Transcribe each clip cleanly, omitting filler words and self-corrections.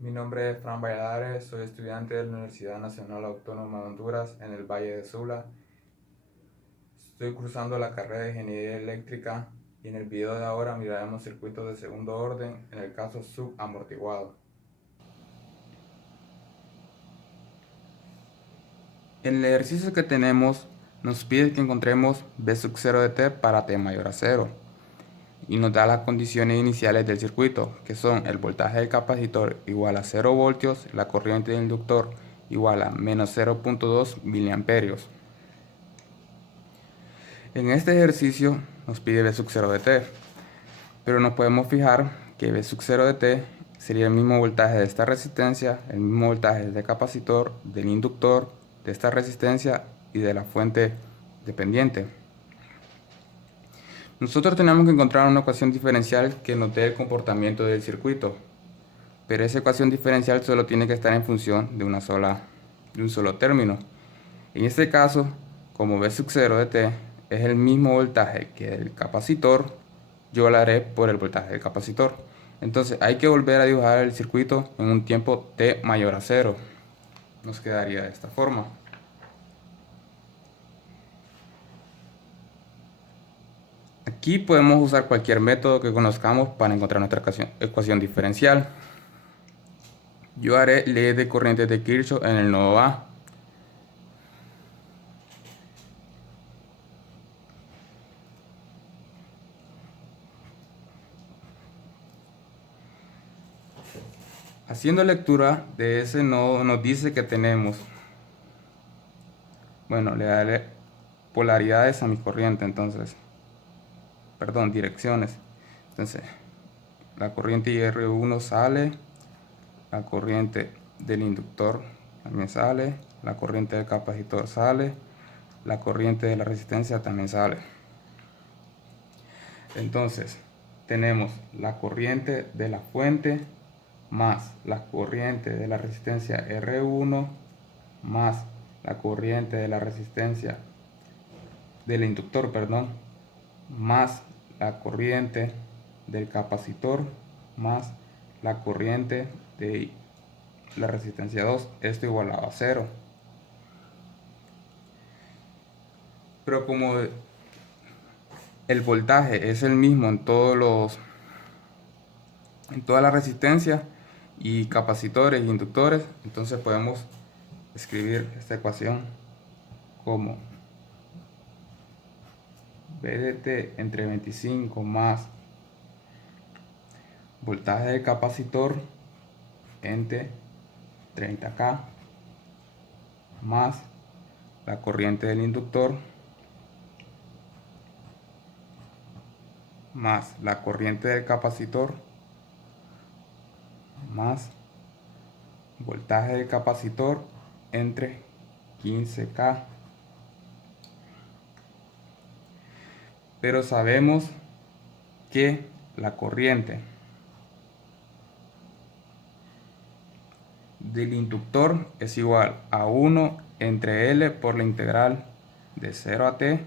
Mi nombre es Fran Valladares, soy estudiante de la Universidad Nacional Autónoma de Honduras en el Valle de Sula. Estoy cursando la carrera de Ingeniería Eléctrica y en el video de ahora miraremos circuitos de segundo orden en el caso subamortiguado. En el ejercicio que tenemos nos pide que encontremos V sub 0 de t para t mayor a 0 y nos da las condiciones iniciales del circuito, que son el voltaje del capacitor igual a 0 voltios, la corriente del inductor igual a menos 0.2 miliamperios. En este ejercicio nos pide V sub 0 de t, pero nos podemos fijar que V sub 0 de t sería el mismo voltaje de esta resistencia, el mismo voltaje de este capacitor, del inductor, de esta resistencia y de la fuente dependiente. Nosotros tenemos que encontrar una ecuación diferencial que nos dé el comportamiento del circuito, pero esa ecuación diferencial solo tiene que estar en función de un solo término. En este caso, como V sub 0 de t es el mismo voltaje que el capacitor, yo la haré por el voltaje del capacitor. Entonces hay que volver a dibujar el circuito en un tiempo t mayor a 0. Nos quedaría de esta forma. Aquí podemos usar cualquier método que conozcamos para encontrar nuestra ecuación diferencial. Yo haré ley de corrientes de Kirchhoff en el nodo A. Haciendo lectura de ese nodo nos dice que tenemos, bueno, le daré polaridades a mi corriente, entonces, perdón, direcciones. Entonces, la corriente IR1 sale, la corriente del inductor también sale, la corriente del capacitor sale, la corriente de la resistencia también sale. Entonces, tenemos la corriente de la fuente más la corriente de la resistencia R1 más la corriente de la resistencia del inductor, perdón, más la corriente del capacitor más la corriente de la resistencia 2, esto igualado a 0. Pero como el voltaje es el mismo en todas las resistencias y capacitores e inductores, entonces podemos escribir esta ecuación como V de t entre 25 más voltaje del capacitor entre 30K más la corriente del inductor más la corriente del capacitor más voltaje del capacitor entre 15K. Pero sabemos que la corriente del inductor es igual a 1 entre L por la integral de 0 a t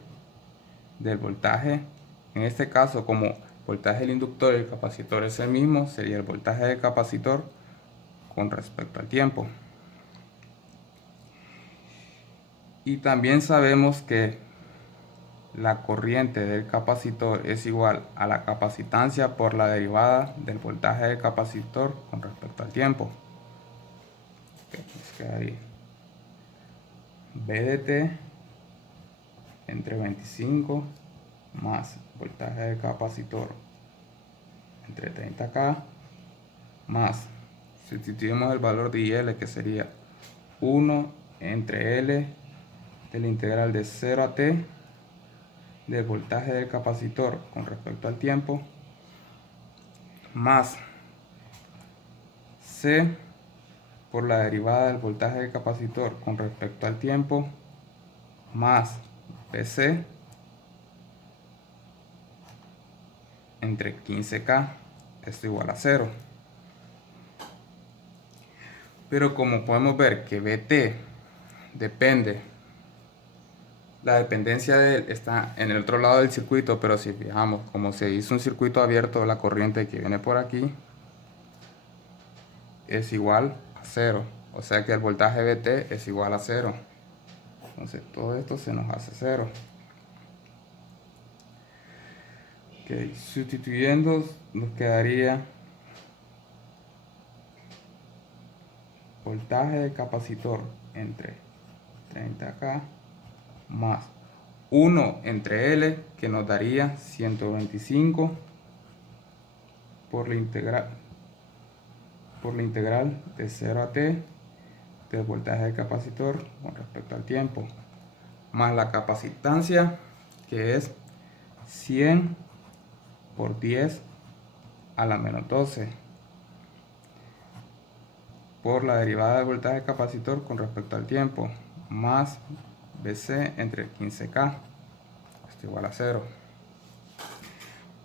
del voltaje. En este caso, como voltaje del inductor y el capacitor es el mismo, sería el voltaje del capacitor con respecto al tiempo. Y también sabemos que la corriente del capacitor es igual a la capacitancia por la derivada del voltaje del capacitor con respecto al tiempo. Nos queda ahí V de t entre 25 más voltaje del capacitor entre 30K más, sustituimos el valor de IL, que sería 1 entre L de la integral de 0 a t del voltaje del capacitor con respecto al tiempo más C por la derivada del voltaje del capacitor con respecto al tiempo más PC entre 15K, esto igual a 0. Pero como podemos ver que VT depende, la dependencia de él está en el otro lado del circuito, pero si fijamos, como se hizo un circuito abierto, la corriente que viene por aquí es igual a 0. O sea que el voltaje VT es igual a 0. Entonces todo esto se nos hace 0. Ok, sustituyendo nos quedaría voltaje del capacitor entre 30K más 1 entre L, que nos daría 125 por la integral de 0 a t del voltaje del capacitor con respecto al tiempo, más la capacitancia, que es 100 por 10 a la menos 12 por la derivada del voltaje del capacitor con respecto al tiempo, más BC entre 15K, esto igual a 0.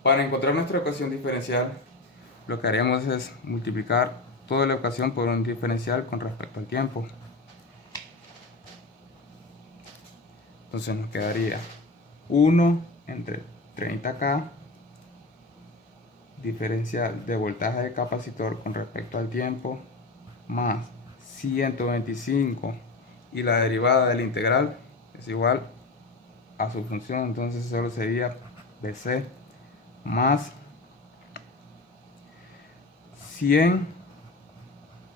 Para encontrar nuestra ecuación diferencial, lo que haríamos es multiplicar toda la ecuación por un diferencial con respecto al tiempo. Entonces nos quedaría 1 entre 30K, diferencial de voltaje de capacitor con respecto al tiempo, más 125, y la derivada de la integral es igual a su función, entonces solo sería BC más 100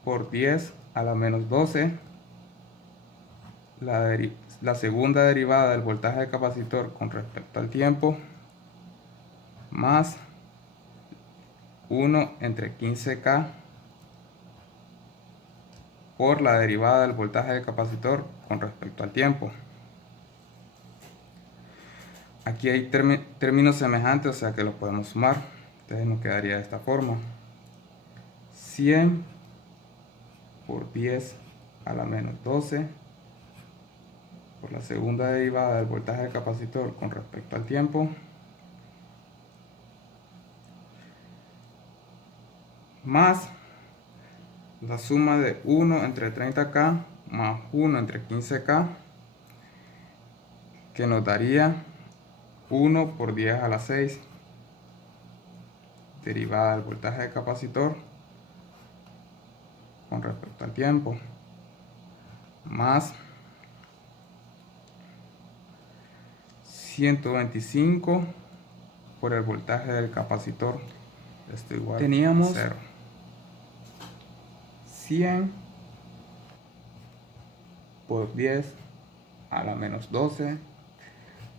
por 10 a la menos 12, la segunda derivada del voltaje de capacitor con respecto al tiempo, más 1 entre 15K por la derivada del voltaje del capacitor con respecto al tiempo. Aquí hay términos semejantes, o sea que los podemos sumar. Entonces nos quedaría de esta forma: 100 por 10 a la menos 12 por la segunda derivada del voltaje del capacitor con respecto al tiempo, más la suma de 1 entre 30K más 1 entre 15K, que nos daría 1 por 10 a la 6 derivada del voltaje del capacitor con respecto al tiempo, más 125 por el voltaje del capacitor, esto igual teníamos a 0. 100 por 10 a la menos 12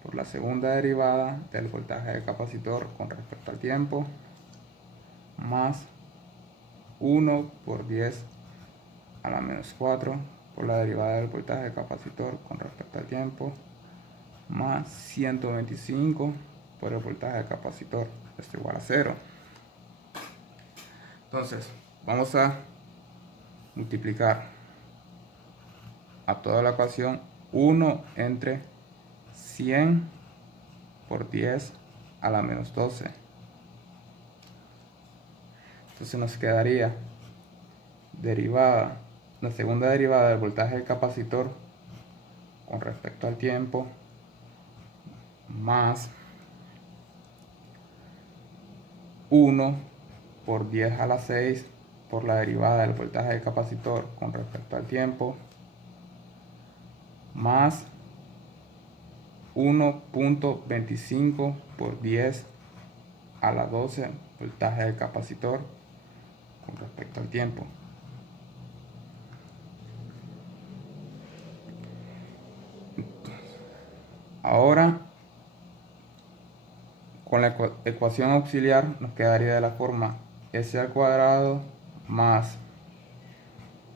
por la segunda derivada del voltaje del capacitor con respecto al tiempo, más 1 por 10 a la menos 4 por la derivada del voltaje del capacitor con respecto al tiempo, más 125 por el voltaje del capacitor, esto igual a 0. Entonces vamos a multiplicar a toda la ecuación 1 entre 100 por 10 a la menos 12. Entonces nos quedaría derivada, la segunda derivada del voltaje del capacitor con respecto al tiempo, más 1 por 10 a la 6 por la derivada del voltaje del capacitor con respecto al tiempo, más 1.25 por 10 a la 12 voltaje del capacitor con respecto al tiempo. Ahora, con la ecuación auxiliar nos quedaría de la forma S al cuadrado más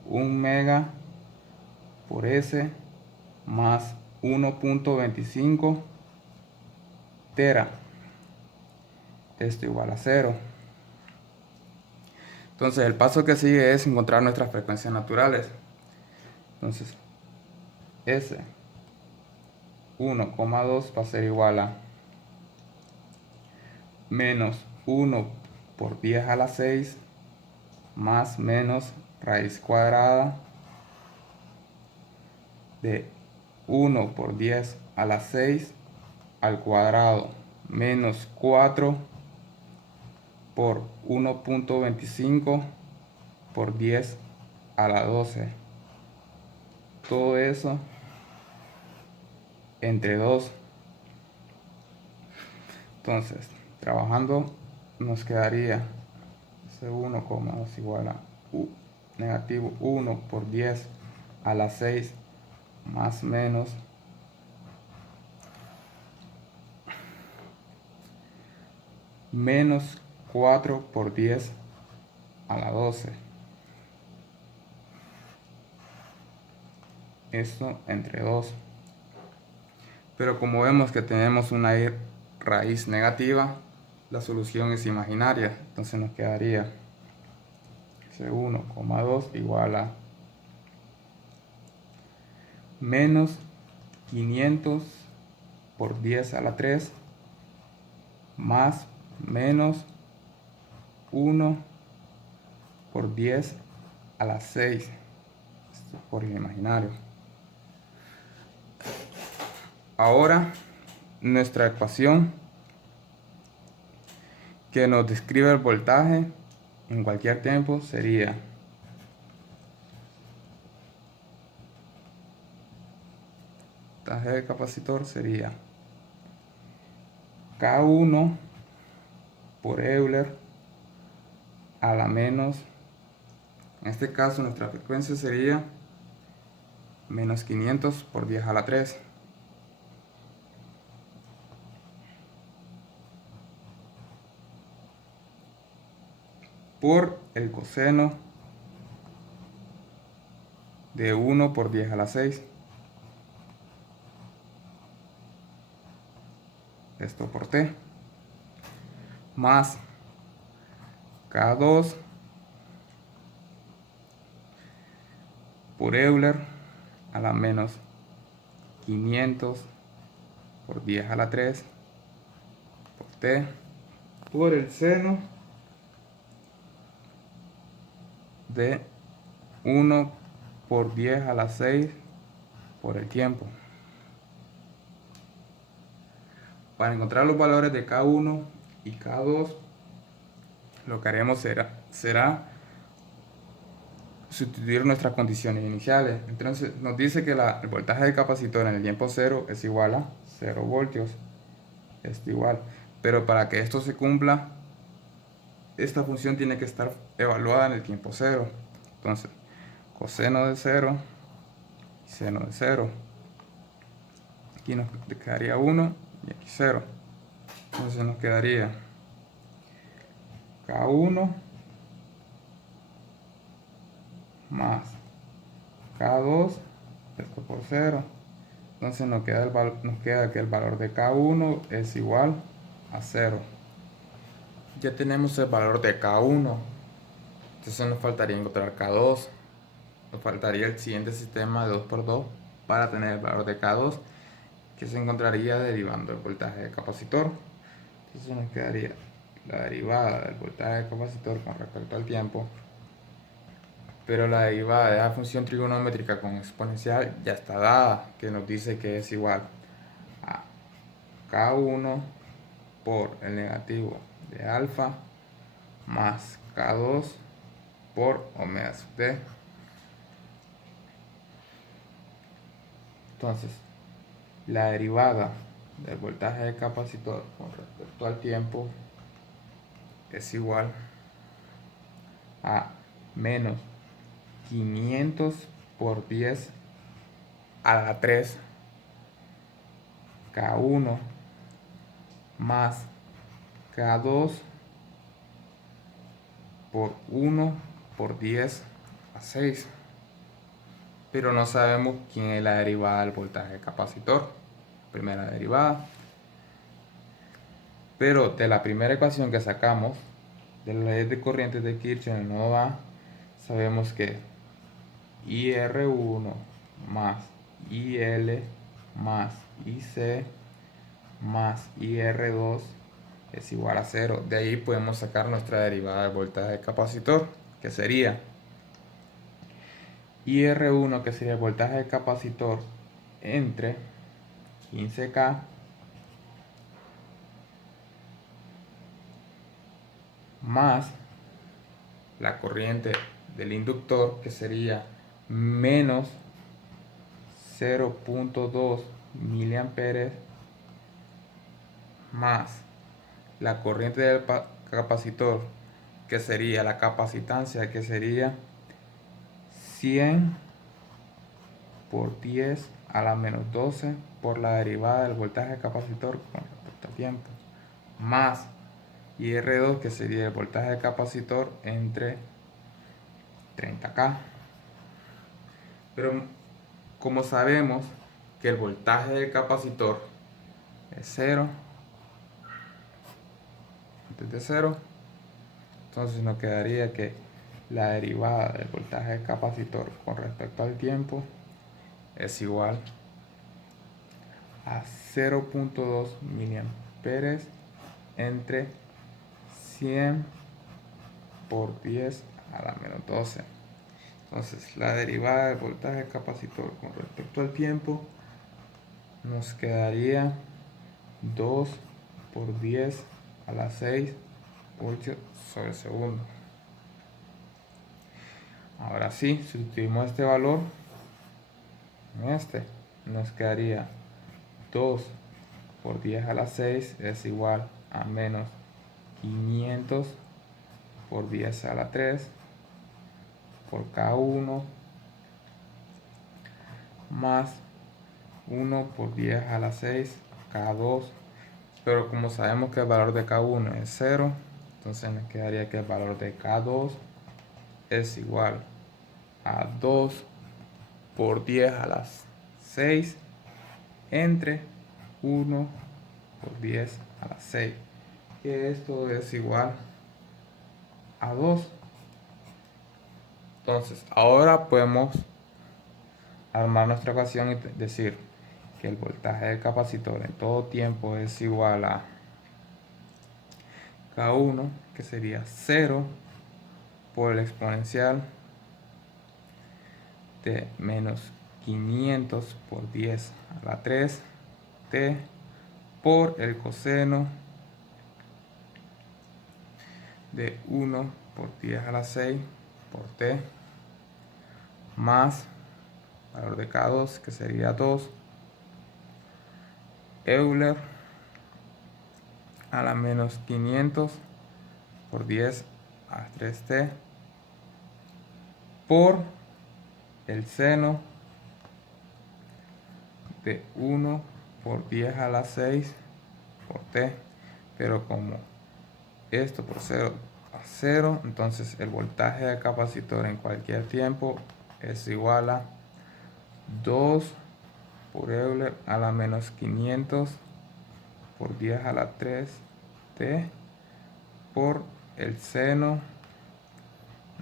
1 mega por S más 1.25 tera, esto igual a 0. Entonces el paso que sigue es encontrar nuestras frecuencias naturales. Entonces S 1,2 va a ser igual a menos 1 por 10 a la 6 más menos raíz cuadrada de 1 por 10 a la 6 al cuadrado menos 4 por 1.25 por 10 a la 12. Todo eso entre 2. Entonces, trabajando nos quedaría C1,2 igual a negativo 1 por 10 a la 6 más menos menos 4 por 10 a la 12. Esto entre 2. Pero como vemos que tenemos una raíz negativa, la solución es imaginaria. Entonces nos quedaría C1,2 igual a menos 500 por 10 a la 3 más menos 1 por 10 a la 6. Esto por el imaginario. Ahora nuestra ecuación que nos describe el voltaje en cualquier tiempo sería voltaje del capacitor sería K1 por Euler a la menos, en este caso nuestra frecuencia sería menos 500 por 10 a la 3 por el coseno de 1 por 10 a la 6. Esto por T. Más K2 por Euler a la menos 500 por 10 a la 3 por T por el seno de 1 por 10 a la 6 por el tiempo. Para encontrar los valores de K1 y K2, lo que haremos será sustituir nuestras condiciones iniciales. Entonces nos dice que el voltaje del capacitor en el tiempo 0 es igual a 0 voltios. Esto igual. Pero para que esto se cumpla, esta función tiene que estar evaluada en el tiempo 0. Entonces, coseno de 0 y seno de 0. Aquí nos quedaría 1 y aquí 0. Entonces nos quedaría K1 más K2, esto por 0. Entonces nos queda que el valor de K1 es igual a 0. Ya tenemos el valor de K1. Entonces nos faltaría encontrar K2. Nos faltaría el siguiente sistema de 2 por 2 para tener el valor de K2, que se encontraría derivando el voltaje del capacitor. Entonces nos quedaría la derivada del voltaje del capacitor con respecto al tiempo, pero la derivada de la función trigonométrica con exponencial ya está dada, que nos dice que es igual a K1 por el negativo de alfa más K2 por omega sub t. Entonces, la derivada del voltaje del capacitor con respecto al tiempo es igual a menos 500 por 10 a la 3 K1 más K2 por 1 por 10 a 6. Pero no sabemos quién es la derivada del voltaje del capacitor. Primera derivada. Pero de la primera ecuación que sacamos de la ley de corrientes de Kirchhoff en el nodo A, sabemos que IR1 más IL más IC más IR2 es igual a 0. De ahí podemos sacar nuestra derivada del voltaje del capacitor, que sería IR1, que sería el voltaje del capacitor entre 15K más la corriente del inductor, que sería menos 0.2 miliamperes, más la corriente del capacitor, que sería la capacitancia, que sería 100 por 10 a la menos 12 por la derivada del voltaje del capacitor con respecto al tiempo, más IR2, que sería el voltaje del capacitor entre 30K. Pero como sabemos que el voltaje del capacitor es 0, antes de 0, entonces nos quedaría que la derivada del voltaje del capacitor con respecto al tiempo es igual a 0.2 miliamperes entre 100 por 10 a la menos 12. Entonces la derivada del voltaje del capacitor con respecto al tiempo nos quedaría 2 por 10 a la 6 voltios sobre segundo. Ahora sí, sustituimos este valor en este, nos quedaría 2 por 10 a la 6 es igual a menos 500 por 10 a la 3 por K1 más 1 por 10 a la 6 K2, pero como sabemos que el valor de K1 es 0, entonces nos quedaría que el valor de K2 es igual a 2 por 10 a las 6 entre 1 por 10 a la 6, que esto es igual a 2. Entonces ahora podemos armar nuestra ecuación y decir que el voltaje del capacitor en todo tiempo es igual a K1, que sería 0 por el exponencial de menos 500 por 10 a la 3 t por el coseno de 1 por 10 a la 6 por t más valor de K2, que sería 2 Euler a la menos 500 por 10 a 3t por el seno de 1 por 10 a la 6 por t, pero como esto por 0 a 0, entonces el voltaje del capacitor en cualquier tiempo es igual a 2 por Euler a la menos 500 por 10 a la 3 t por el seno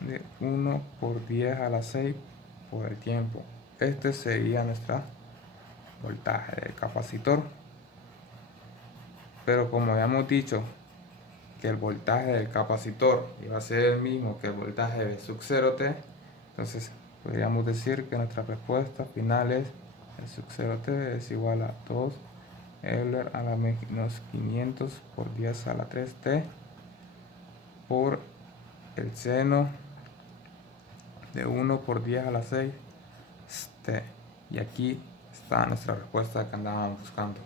de 1 por 10 a la 6 por el tiempo. Este sería nuestro voltaje del capacitor, pero como habíamos dicho que el voltaje del capacitor iba a ser el mismo que el voltaje de sub 0t, entonces podríamos decir que nuestra respuesta final es el sub 0t es igual a 2 Euler a la menos 500 por 10 a la 3t por el seno de 1 por 10 a la 6 t. Y aquí está nuestra respuesta que andábamos buscando.